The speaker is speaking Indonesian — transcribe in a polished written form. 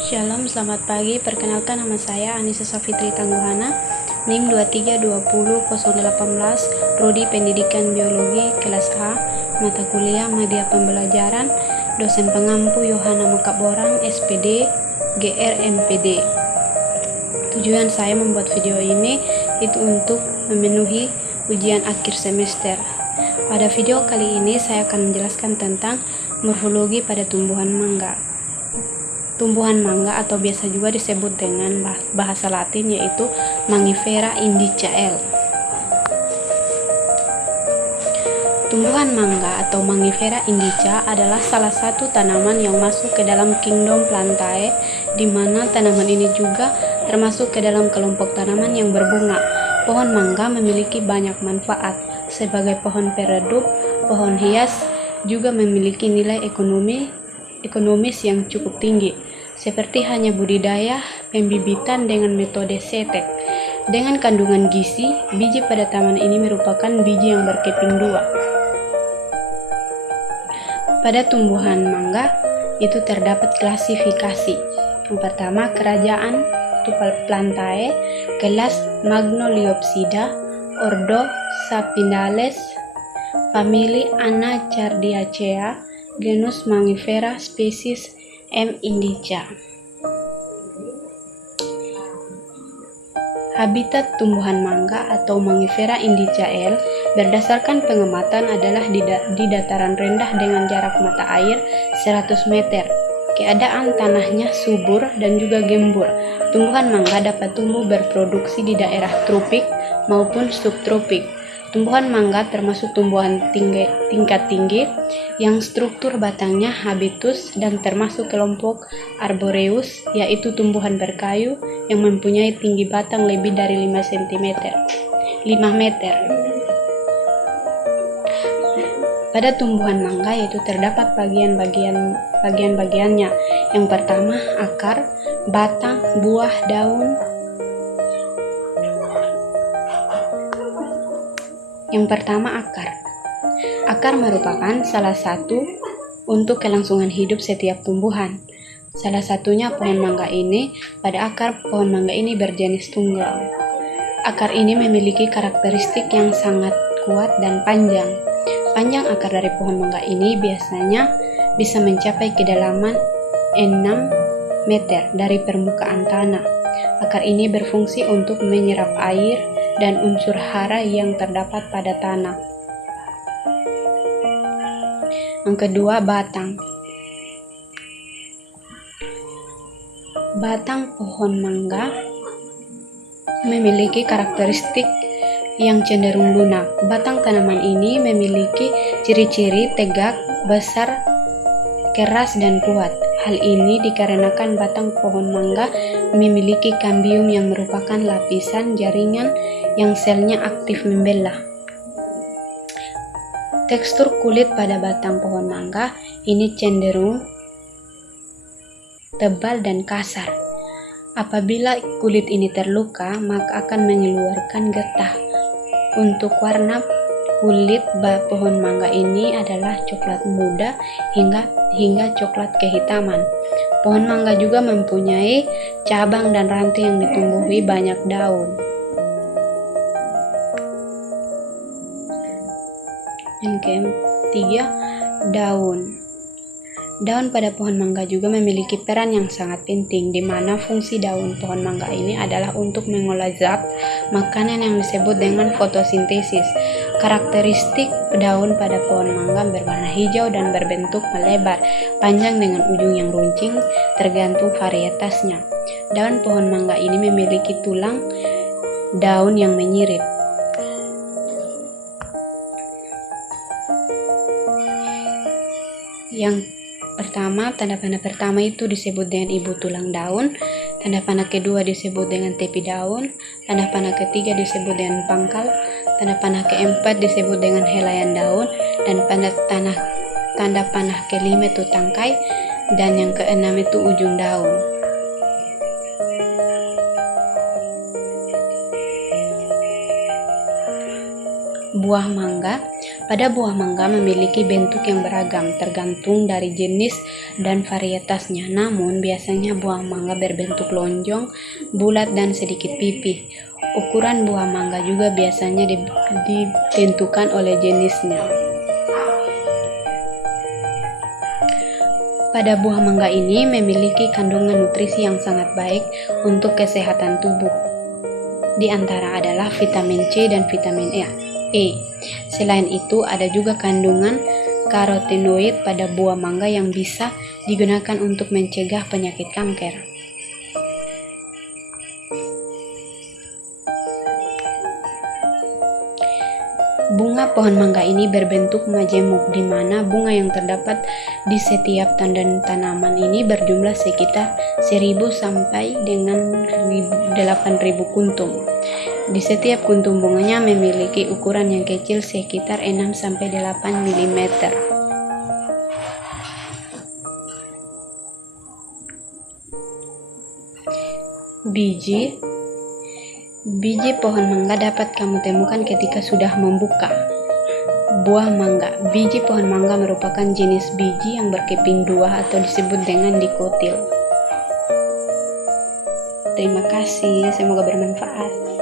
Shalom, selamat pagi. Perkenalkan, nama saya Anissa Safitri Tangguhana, NIM 23200018, Prodi Pendidikan Biologi, kelas A, mata kuliah media pembelajaran, dosen pengampu Yohana Makaborang, SPD, GRMPD. Tujuan saya membuat video ini itu untuk memenuhi ujian akhir semester. Pada video kali ini saya akan menjelaskan tentang morfologi pada tumbuhan mangga. Tumbuhan mangga atau biasa juga disebut dengan bahasa Latin yaitu Mangifera indica L. Tumbuhan mangga atau Mangifera indica adalah salah satu tanaman yang masuk ke dalam kingdom Plantae, di mana tanaman ini juga termasuk ke dalam kelompok tanaman yang berbunga. Pohon mangga memiliki banyak manfaat sebagai pohon peredup, pohon hias, juga memiliki nilai ekonomis yang cukup tinggi, seperti hanya budidaya pembibitan dengan metode setek. Dengan kandungan gizi, biji pada taman ini merupakan biji yang berkeping dua. Pada tumbuhan mangga itu terdapat klasifikasi. Yang pertama, kerajaan Plantae, kelas Magnoliopsida, ordo Sapinales, famili Anacardiacea, genus Mangifera, spesies M. indica. Habitat tumbuhan mangga atau Mangifera indica L berdasarkan pengamatan adalah di dataran rendah dengan jarak mata air 100 meter. Keadaan tanahnya subur dan juga gembur. Tumbuhan mangga dapat tumbuh berproduksi di daerah tropik maupun subtropik. Tumbuhan mangga termasuk tumbuhan tingkat tinggi yang struktur batangnya habitus dan termasuk kelompok arboreus, yaitu tumbuhan berkayu yang mempunyai tinggi batang lebih dari 5 meter. Pada tumbuhan mangga yaitu terdapat bagian-bagiannya. Yang pertama, akar, batang, buah, daun. Yang pertama, akar. Akar merupakan salah satu untuk kelangsungan hidup setiap tumbuhan. Salah satunya pohon mangga ini. Pada akar pohon mangga ini berjenis tunggal. Akar ini memiliki karakteristik yang sangat kuat dan panjang. Panjang akar dari pohon mangga ini biasanya bisa mencapai kedalaman 6 meter dari permukaan tanah. Akar ini berfungsi untuk menyerap air dan unsur hara yang terdapat pada tanah. Yang kedua, batang. Batang pohon mangga memiliki karakteristik yang cenderung lunak. Batang tanaman ini memiliki ciri-ciri tegak, besar, keras, dan kuat. Hal ini dikarenakan batang pohon mangga memiliki kambium yang merupakan lapisan jaringan yang selnya aktif membelah. Tekstur kulit pada batang pohon mangga ini cenderung tebal dan kasar. Apabila kulit ini terluka, maka akan mengeluarkan getah. Untuk warna kulit pohon mangga ini adalah coklat muda hingga coklat kehitaman. Pohon mangga juga mempunyai cabang dan ranting yang ditumbuhi banyak daun. Yang ketiga, daun. Daun pada pohon mangga juga memiliki peran yang sangat penting, di mana fungsi daun pohon mangga ini adalah untuk mengolah zat makanan yang disebut dengan fotosintesis. Karakteristik daun pada pohon mangga berwarna hijau dan berbentuk melebar, panjang dengan ujung yang runcing, tergantung varietasnya. Daun pohon mangga ini memiliki tulang daun yang menyirip. Yang pertama, tanda panah pertama itu disebut dengan ibu tulang daun, tanda panah kedua disebut dengan tepi daun, tanda panah ketiga disebut dengan pangkal, tanda panah keempat disebut dengan helaian daun, dan tanda panah kelima itu tangkai, dan yang keenam itu ujung daun. Buah mangga. Pada buah mangga memiliki bentuk yang beragam tergantung dari jenis dan varietasnya. Namun biasanya buah mangga berbentuk lonjong, bulat dan sedikit pipih. Ukuran buah mangga juga biasanya ditentukan oleh jenisnya. Pada buah mangga ini memiliki kandungan nutrisi yang sangat baik untuk kesehatan tubuh. Di antara adalah vitamin C dan vitamin E. Selain itu, ada juga kandungan karotenoid pada buah mangga yang bisa digunakan untuk mencegah penyakit kanker. Bunga pohon mangga ini berbentuk majemuk, di mana bunga yang terdapat di setiap tandan tanaman ini berjumlah sekitar 1000 sampai dengan 8000 kuntum. Di setiap kuntum bunganya memiliki ukuran yang kecil sekitar 6 sampai 8 mm. Biji pohon mangga dapat kamu temukan ketika sudah membuka. Buah mangga. Biji pohon mangga merupakan jenis biji yang berkeping dua atau disebut dengan dikotil. Terima kasih, semoga bermanfaat.